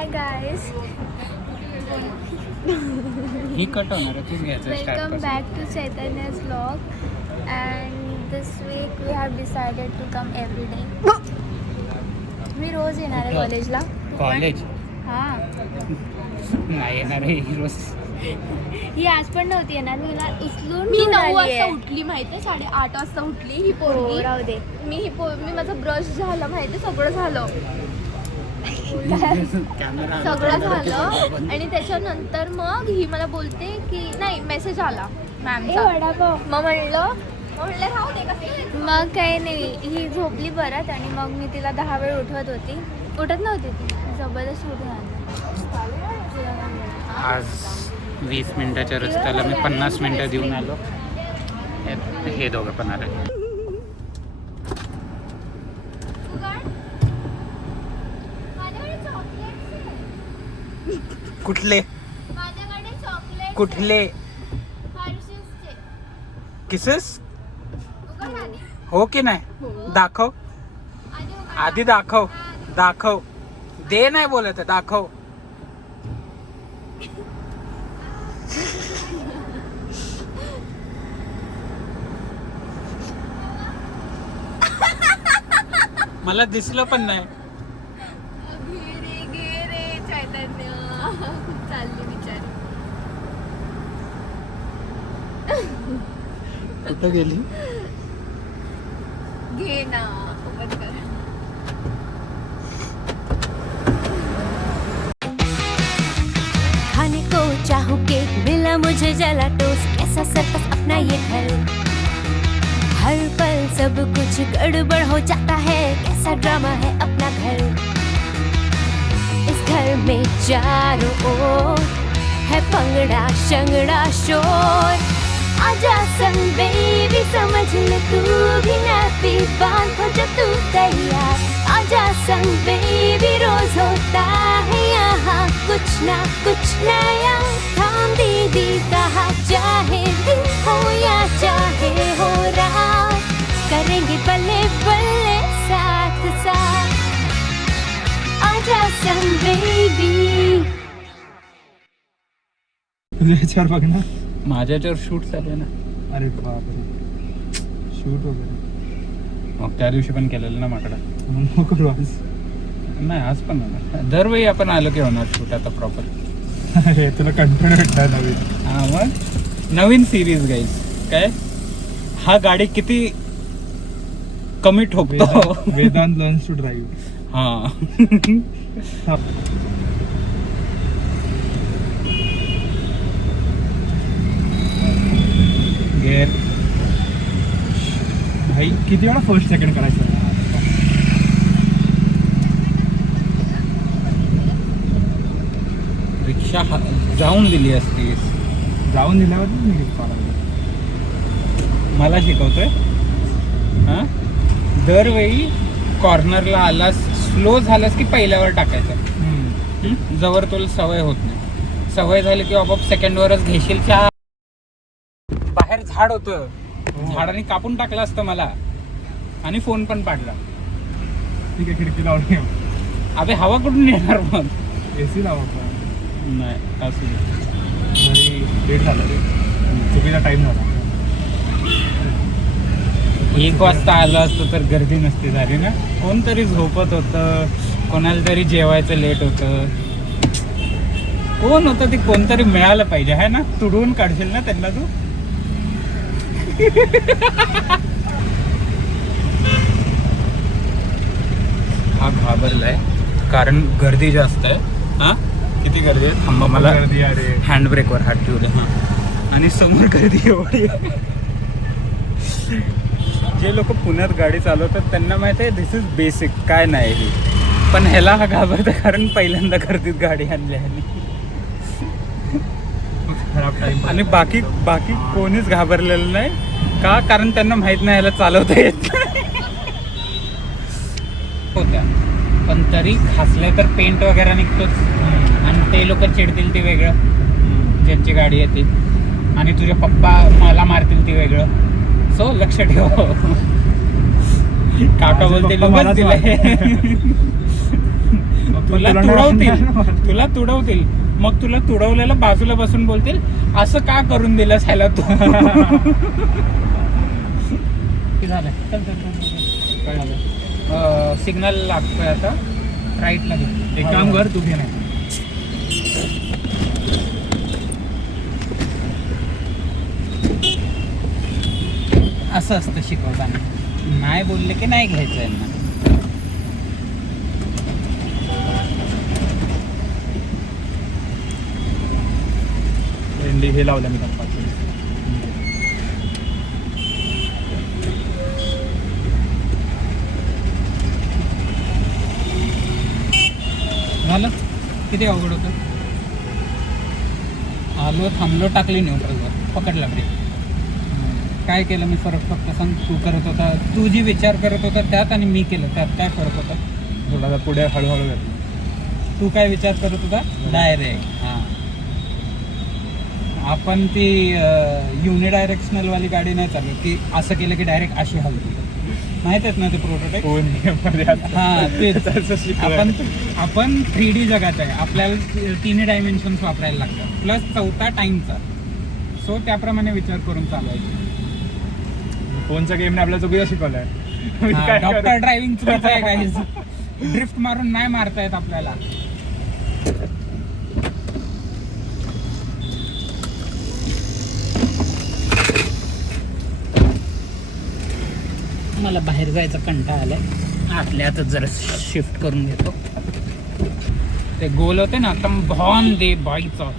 Hi guys, ही cut होणार आहे, तूच घ्यायचं welcome back to Chaitanya's vlog and this week we have decided to come every day. मी रोज येणार आहे कॉलेजला. कॉलेज हां, नाही येणार आहे ही रोज. ही आज पण नव्हती येणार. मी हिला उचलून मी घेऊन 9 आली वाजता आहे. उठली माहितीये, 8:30 वाजता उठली ही हो, पोरगी. राहू दे. मी माझं ब्रश झालं माहितीये, सगळं झालं कॅमेरा झालं आणि त्याच्यानंतर मग ही मला बोलते की नाही, मेसेज आला ए, मॅमचा. वडापाव. मग म्हणलं राहू दे कसं. मग काही नाही, ही झोपली परत आणि मग मी तिला 10 वेळ उठवत होती. उठत नव्हती ती, जबरदस्त उठून आली. आज 20 मिनिटाच्या रस्त्याला मी 50 मिनिटं देऊन आलो. हे दोघं पण आले. कुठले माझ्याकडे चॉकलेट कुठले हर्षीजचे. किसेस उघड आधी. हो की नाही? दाखव आधी उघड. आधी, दाखव दाखव. दे नाही बोलत आहे, दाखव. मला दिसलं पण नाही. घे रे चैतन्य. चालली बिचारी. कुठं गेली? घे ना, ओपन कर. खाने को चाहूँ केक, मिला मुझे जला टोस्ट, कैसा सर्कस अपना ये घर, हर पल सब कुछ गड़बड़ हो जाता है, कैसा ड्रामा है अपना घर, इस घर में चारों ओर है पंगड़ा शंगड़ा शोर, आजा संग बेबी समझ ले तू भी नैपी बांध हो जा तू तैयार, आजा संग बेबी रोज होता है यहाँ कुछ ना कुछ नया, थाम दीदी कहा चाहे दिन हो या चाहे हो रात, करेंगे बल्ले बल्ले साथ साथ, आजा संग बेबी. तुझ्या याच्यावर बघ ना. माझ्याच्यावर शूट चालू आहे ना. अरे बापरे, शूट वगैरे मग त्या दिवशी पण केलेलं ना माकडा. मग करू आज. नाही आज पण होणार. दरवेळी आपण आलो की होणार शूट आता प्रॉपर. अरे तुला कंटेंट भेटणार नवीन. हा मग नवीन सिरीज गाईज. काय हा गाडी किती कमी ठोकतो. Vedant learns to drive. हा गेअर भाई किती वेळा फर्स्ट सेकंड करायचं. रिक्षा जाऊन दिली असतीस. जाऊन दिल्यावर मी चालवलं. मला शिकवतोय. हा दरवेळी कॉर्नरला आलास, स्लो झालास की पहिल्यावर टाकायचं. जवळ तुला सवय होत नाही. सवय झाली की आपोआप सेकंडवरच घेशील. बाहेर झाड होतं, झाडाने कापून टाकलं असतं मला आणि फोन पण पाडला. ठीक आहे, खिडकी लावली. अबे हवा कुठून येणार मग? एसी लावा. नाही असू आणि लेट झालं रे, चुकीचा टाइम झाला. 1 वाजता आलं असतं तर गर्दी नसती झाली ना. कोणतरी झोपत होतं, कोणाला तरी जेवायचं लेट होतं. कोण होतं ते कोणतरी मिळालं पाहिजे है ना. तुडवून काढशील ना त्यांना तू. हा घाबरलाय कारण गर्दी जास्त आहे. हा किती गर्दी आहे. थांबा मला गर्दी. अरे हँड ब्रेकवर हात ठेवले. हा आणि समोर गर्दी एवढी आहे. जे लोक पुण्यात गाडी चालवतात त्यांना माहिती आहे दिस इज बेसिक, काय नाही ही. पण ह्याला हा घाबरतं कारण पहिल्यांदा गर्दीत गाडी आणली आहे. खराब टाइम. आणि बाकी कोणीच घाबरलेलं नाही. का? कारण त्यांना माहित नाही ह्याला चालवता येत होत्या. पण तरी खासले तर पेंट वगैरे निघतोच. आणि ते लोक चिडतील ते वेगळं, ज्यांची गाडी येते. आणि तुझे पप्पा मला मारतील ते वेगळं. सो लक्ष ठेव. काका बोलते लोकच दिले. तुला तुडवतील, तुला तुडवतील. मग तुला तुडवलेलं बाजूला बसून बोलतील असं का करून दिलंस ह्याला तू. झालं काय झालं? सिग्नल लागतोय आता, राईटला घे. एक काम कर, तू घे नाही. असं असतं शिकवताना, नाही बोलले की नाही घ्यायचं यांना. भेंडी हे लावलं मी कंपास. झालं, किती अवघड होतं. आलो, थांबलो, टाकली न्यूट्रलवर, पकडला ब्रेक. काय केलं मी फरक फक्त सांग. तू करत होता, तू जी विचार करत होता त्यात आणि मी केलं त्यात काय फरक होता. थोडासा पुढे हळूहळू घेतलं. तू काय विचार करत होता डायरेक्ट. हां, आपण ती युनिडायरेक्शनलवाली गाडी नाही चालू, ती असं केलं की डायरेक्ट अशी हलती. माहीत आहेत ना ते प्रोटोटाईप. हां, तेच. आपण 3D जगात आहे, आपल्याला 3 डायमेन्शन्स वापरायला लागतात, प्लस 4था टाईमचा. सो त्याप्रमाणे विचार करून चालवायचं. फोनच्या गेमने आपल्याला चुकीचं शिकवलंय. डॉक्टर ड्रायव्हिंग चुकीचं आहे गाईज. ड्रिफ्ट मारून नाही मारता येत आपल्याला. मला बाहेर जायचा कंटाळा आलाय, आतल्या आतच जरा शिफ्ट करून घेतो. ते गोल होते ना, आता भॉन दे बाईचा.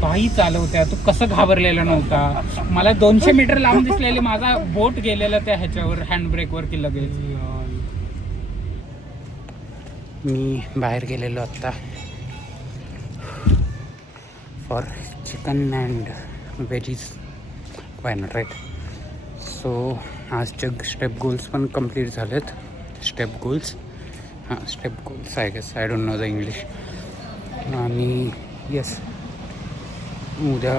बाई चालवत्या, तू कसं घाबरलेला नव्हता. मला 200 मीटर लांब दिसलेले, माझा बोट गेलेला त्या ह्याच्यावर, हँडब्रेकवर की लगेच. मी बाहेर गेलेलो आत्ता for chicken and veggies, why not, right. So आजचे स्टेप गोल्स पण कंप्लीट झालेत. स्टेप गोल्स, हां step goals I guess, I don't know the English. आणि येस, उद्या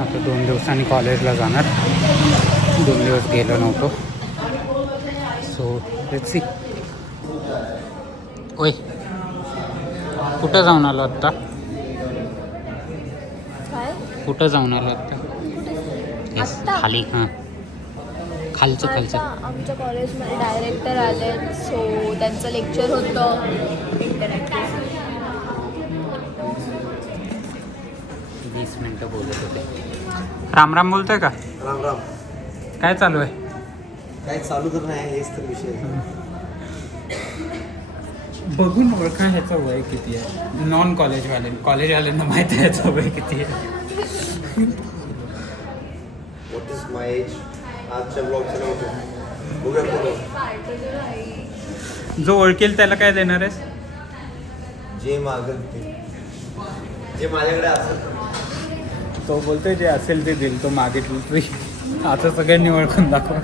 आता 2 दिवसांनी कॉलेजला जाणार. 2 दिवस गेलो नव्हतो. So let's see. ओय, कुठं जाऊन आलो आत्ता? काय कुठं जाऊन आलो आत्ता? येस, आत्ता? खाली. हां, खालचं आता आमच्या कॉलेजमध्ये डायरेक्टर आले, सो त्यांचं लेक्चर होतं इंटरॅक्टिव्ह. 20 मिनटं बोलत होते. राम राम बोलतोय का? राम राम. काय चालू आहे? काय चालू तर नाही, हेच तर विषय. बघून ओळखा ह्याचं वय किती आहे. नॉन कॉलेजवाल्यांना माहिती आहे ह्याचं वय किती आहे. What is my age? आजच्या ब्लॉगचं नाव बघूया पुढं. जो ओळखेल त्याला काय देणार आहेस? जे मागेल ते, जे माझ्याकडे असेल. तो बोलतोय जे असेल ते देईल. तो मागितलं तरी आता सगळ्यांनी ओळखून दाखव.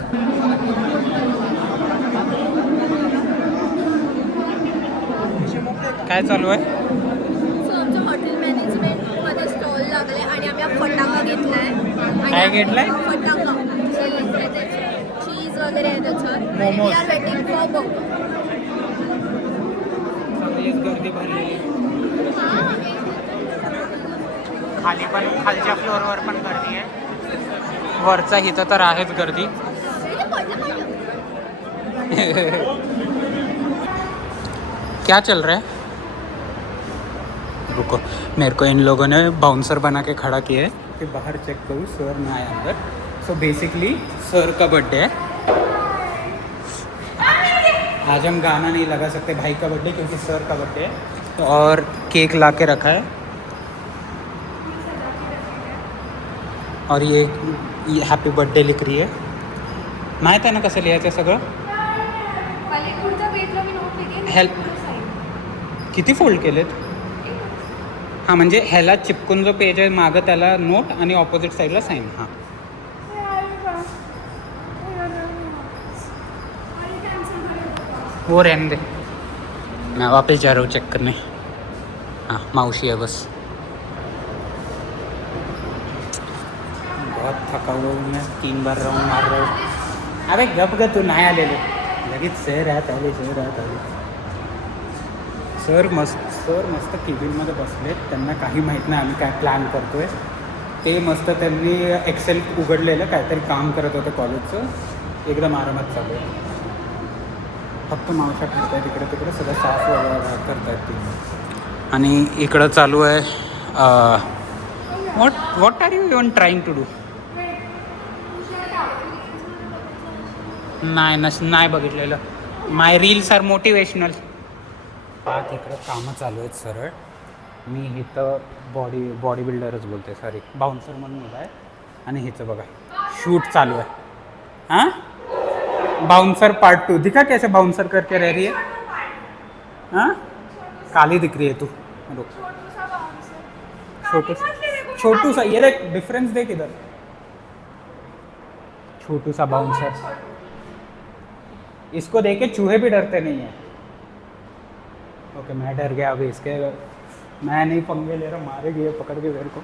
काय चालू आहे? सो आमच्या हॉटेल मॅनेजमेंटमध्ये स्टॉल लागले आणि आम्ही हा फटाका घेतलाय. काय घेतलाय? फटाका, चीज वगैरे आहे त्याच्यात. Momos. We are waiting for burger. गर्दी भरलेली. खाली पण, खालच्या फ्लोअरवर पण गर्दी आहे. वरचा इथं तर आहेच गर्दी. क्या चल रहा है? रुको, मेरे को इन लोगों ने बाउंसर बना के खड़ा किया है कि बाहर चेक करूँ सर ना आए अंदर. सो बेसिकली सर का बर्थडे है. आज हम गाना नहीं लगा सकते भाई का बर्थडे क्योंकि सर का बर्थडे है. और केक ला के रखा है. और ये हॅपी बर्थडे लिख रही है. माहीत आहे ना कसं लिहायचं सगळं? हेल्प. किती फोल्ड केलेत? हां, म्हणजे ह्याला चिपकून जो पेज आहे मागं त्याला नोट आणि ऑपोजिट साईडला साईन. हां, वो रहने दे, मैं वापस जा रहा हूँ चेक करने. हाँ, मावशी है बस. बहुत थका हुआ हूँ मैं, 3 बार राउंड मार रहा हूँ. अरे गप ग, तू नाही आलेले लगेच सर आत आले, सर आत आले. सर मस्त केबिनमध्ये बसलेत. त्यांना काही माहीत नाही आम्ही काय प्लॅन करतो आहे. ते मस्त त्यांनी एक्सेल उघडलेलं काहीतरी काम करत होतं कॉलेजचं. एकदम आरामात चालू आहे. फक्त मावशा फिरत आहेत इकडे तिकडे, सगळं साफ वगैरे करत आहेत ते. आणि इकडं चालू आहे what are you even trying to do. नाही बघितलेलं. My reels are motivational. पाच इकडं कामं चालू आहेत सरळ. मी इथं बॉडी बिल्डरच बोलते, सॉरी बाउन्सर म्हणून उभा आहे. आणि हिचं बघा शूट चालू आहे. हाँ बाउंसर पार्ट 2 दिखा कैसे बाउंसर करके रह रही है. हाँ काली दिख रही है तू. रुक छोटू सा ये देख डिफरेंस देख इधर. छोटू सा बाउंसर. इसको देख के चूहे भी डरते नहीं है. ओके मैं डर गया अभी इसके. मैं नाही पंगे ले रहा, मारे गए पकड़ के मेरे को.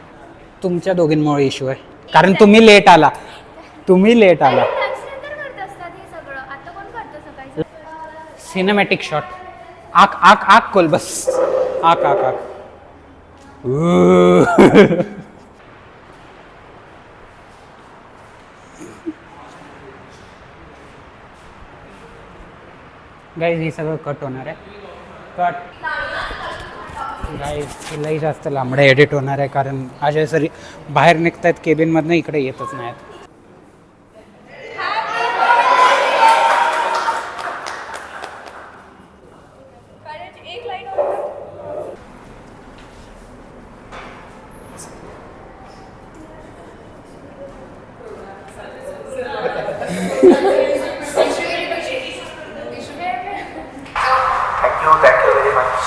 तुमच्या दोघींमुळे इश्यू आहे कारण तुम्ही लेट आला. Cinematic shot. आक खोल बस. आक गाईज हे सगळं कट होणार आहे. कट गाईज लई जास्त लांबडे एडिट होणार आहे कारण अशा सरी बाहेर निघत आहेत केबिनमधनं, इकडे येतच नाहीत. Thank you very much.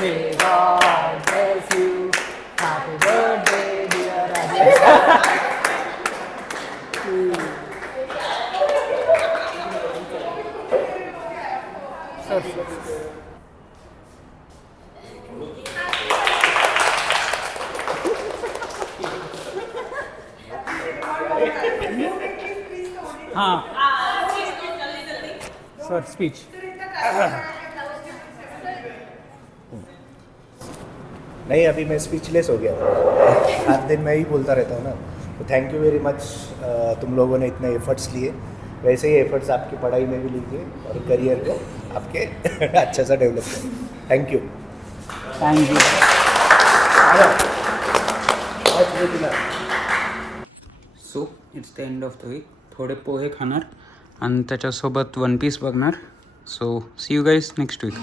May God bless you. Happy birthday, dear Rajesh. हाँ सर स्पीच. नहीं अभी मैं स्पीचलेस हो गया था. हर दिन मैं ही बोलता रहता हूँ ना. तो थैंक यू वेरी मच. तुम लोगों ने इतने एफर्ट्स लिए. वैसे ही एफर्ट्स आपकी पढ़ाई में भी लीजिए और करियर को आपके अच्छा सा डेवलप करें. Thank you. So it's the end of the week. थोडे पोहे खाणार आणि त्याच्यासोबत वन पीस बघणार. So see you guys next weak.